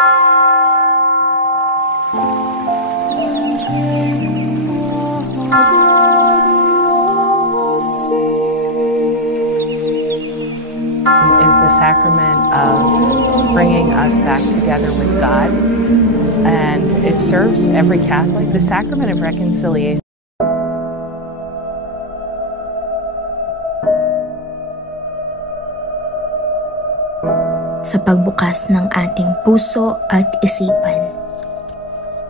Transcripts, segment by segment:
Is the sacrament of bringing us back together with God, and it serves every Catholic. The sacrament of reconciliation. Sa pagbukas ng ating puso at isipan,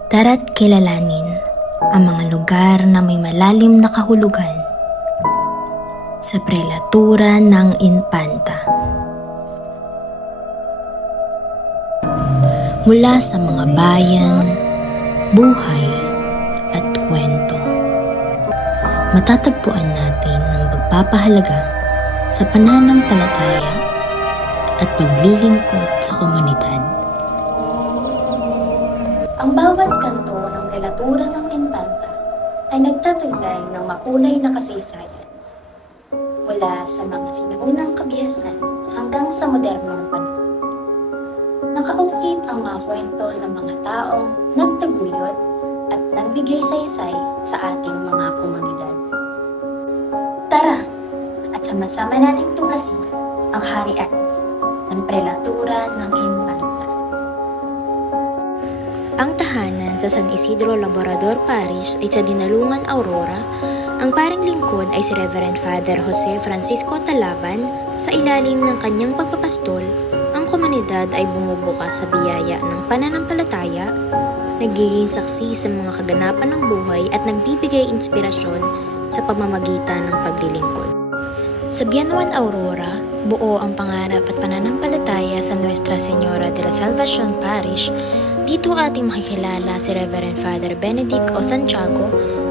tara't kilalanin ang mga lugar na may malalim na kahulugan sa prelatura ng Infanta. Mula sa mga bayan, buhay at kwento, matatagpuan natin ang pagpapahalaga sa pananampalataya at paglilingkod sa komunidad. Ang bawat kanto ng prelatura ng Infanta ay nagtataglay ng makulay na kasaysayan, mula sa mga sinaunang kabiyasan hanggang sa modernong panahon. Nakaukit ang mga kwento ng mga taong nagtaguyod at nagbigay saysay sa ating mga komunidad. Tara, at sama-sama nating tuhasin ang harian ng prelatura ng Infanta. Ang tahanan sa San Isidro Labrador Parish ay sa Dinalungan Aurora. Ang paring lingkod ay si Reverend Father Jose Francisco Talaban. Sa ilalim ng kanyang pagpapastol, ang komunidad ay bumubukas sa biyaya ng pananampalataya, nagiging saksi sa mga kaganapan ng buhay at nagbibigay inspirasyon sa pamamagitan ng paglilingkod. Sa Bianuan Aurora, buo ang pangarap at pananampalataya sa Nuestra Señora de la Salvación Parish. Dito ating makikilala si Reverend Father Benedict O. Santiago,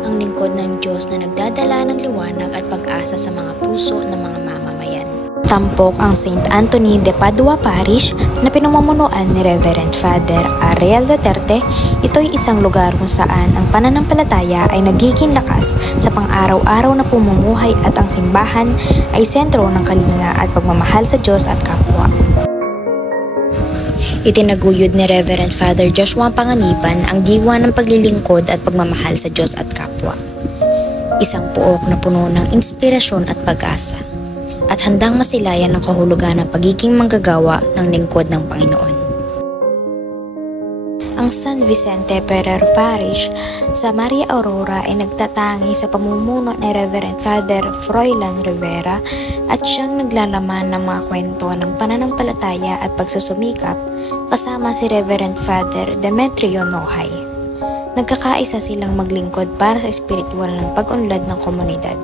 ang lingkod ng Diyos na nagdadala ng liwanag at pag-asa sa mga puso ng mga mamamayan. Tampok ang St. Anthony de Padua Parish na pinamumunuan ni Reverend Father Ariel Duterte. Ito'y isang lugar kung saan ang pananampalataya ay nagiging lakas sa pang-araw-araw na pumumuhay at ang simbahan ay sentro ng kalinga at pagmamahal sa Diyos at kapwa. Itinaguyod ni Reverend Father Joshua Panganiban ang diwa ng paglilingkod at pagmamahal sa Diyos at kapwa. Isang puok na puno ng inspirasyon at pag-asa, at handang masilayan ang kahulugan ng pagiging manggagawa ng lingkod ng Panginoon. Ang San Vicente Ferrer Parish sa Maria Aurora ay nagtatangi sa pamumuno ni Reverend Father Froilan Rivera at siyang naglalaman ng mga kwento ng pananampalataya at pagsusumikap kasama si Reverend Father Demetrio Nohay. Nagkakaisa silang maglingkod para sa espiritual ng pag-unlad ng komunidad.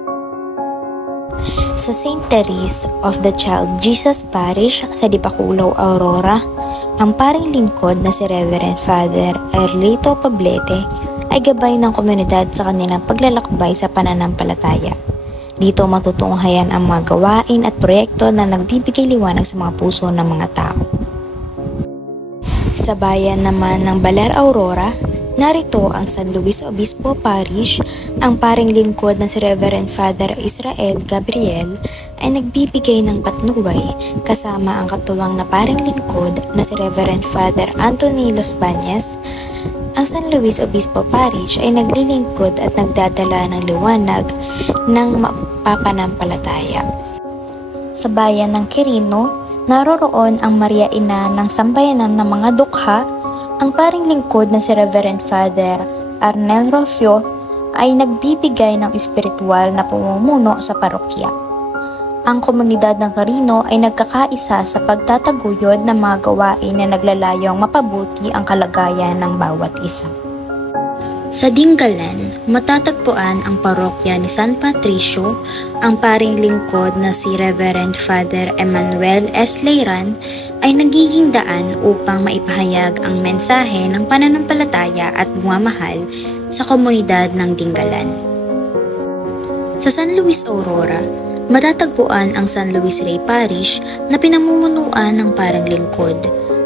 Sa St. Therese of the Child Jesus Parish sa Dipakulaw, Aurora, ang paring lingkod na si Reverend Father Erlito Pablete ay gabay ng komunidad sa kanilang paglalakbay sa pananampalataya. Dito matutunghayan ang mga gawain at proyekto na nagbibigay liwanag sa mga puso ng mga tao. Sa bayan naman ng Baler, Aurora, narito ang San Luis Obispo Parish. Ang paring lingkod na si Reverend Father Israel Gabriel ay nagbibigay ng patnubay kasama ang katuwang na paring lingkod na si Reverend Father Anthony Los Bañez. Ang San Luis Obispo Parish ay naglilingkod at nagdadala ng liwanag ng mapapanampalataya. Sa bayan ng Quirino, naroroon ang Maria Ina ng Sambayanan ng mga Dukha. Ang paring lingkod na si Reverend Father Arnel Rofio ay nagbibigay ng espiritual na pamumuno sa parokya. Ang komunidad ng Quirino ay nagkakaisa sa pagtataguyod ng mga gawain na naglalayong mapabuti ang kalagayan ng bawat isa. Sa Dingalan, matatagpuan ang parokya ni San Patricio. Ang paring lingkod na si Reverend Father Emmanuel S. Leiran ay nagiging daan upang maipahayag ang mensahe ng pananampalataya at pagmamahal sa komunidad ng Dingalan. Sa San Luis Aurora, matatagpuan ang San Luis Rey Parish na pinamumunuan ng paring lingkod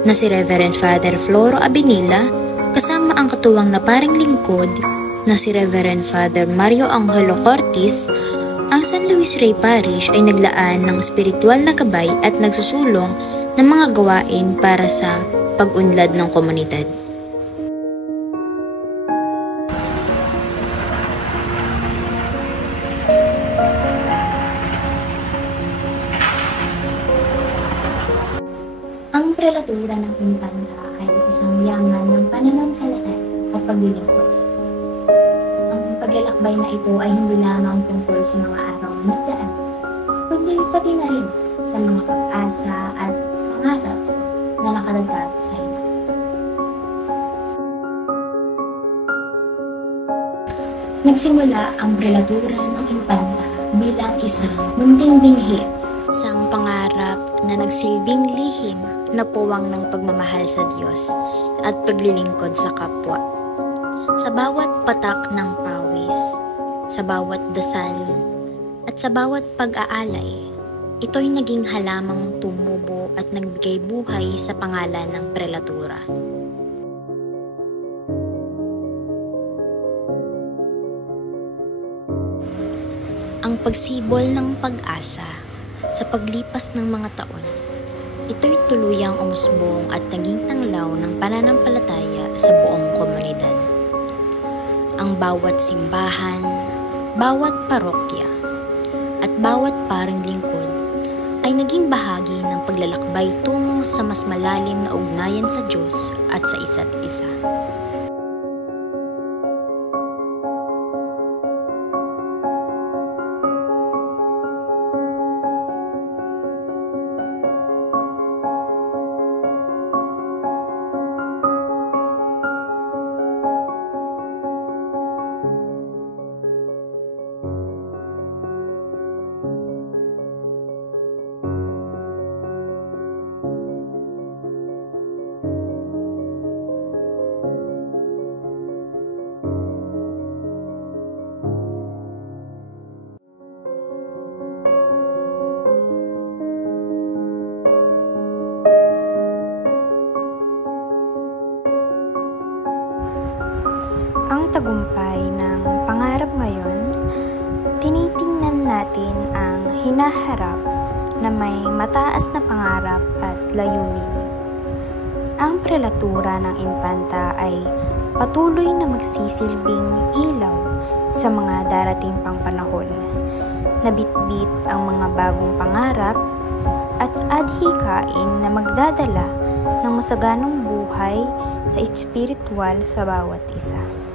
na si Reverend Father Floro Abinila, kasama ang katuwang na paring lingkod na si Reverend Father Mario Angelo Cortis. Ang San Luis Rey Parish ay naglaan ng espiritual na gabay at nagsusulong ng mga gawain para sa pag-unlad ng komunidad. Ang prelatura ng Impanta ay isang yaman ng pananampalataya o paglilingkod sa Diyos. Ang paglalakbay na ito ay hindi lamang tungkol sa mga araw na nagdaan, kundi pati na rin sa mga pag-asa at pangarap na nakatatag sa ina. Nagsimula ang prelatura ng Impanta bilang isang munting binhi, isang pangarap na nagsilbing lihim na puwang ng pagmamahal sa Diyos at paglilingkod sa kapwa. Sa bawat patak ng pawis, sa bawat dasal, at sa bawat pag-aalay, ito'y naging halamang tumubo at nagbigay buhay sa pangalan ng prelatura. Ang pagsibol ng pag-asa sa paglipas ng mga taon, ito'y tuluyang umusbong at naging tanglaw ng pananampalataya sa buong komunidad. Ang bawat simbahan, bawat parokya, at bawat paring lingkod ay naging bahagi ng paglalakbay tungo sa mas malalim na ugnayan sa Diyos at sa isa't isa. Ang tagumpay ng pangarap ngayon, tinitingnan natin ang hinaharap na may mataas na pangarap at layunin. Ang prelatura ng Impanta ay patuloy na magsisilbing ilaw sa mga darating pang panahon. Nabitbit ang mga bagong pangarap at adhikain na magdadala ng masaganang buhay sa espiritual sa bawat isa.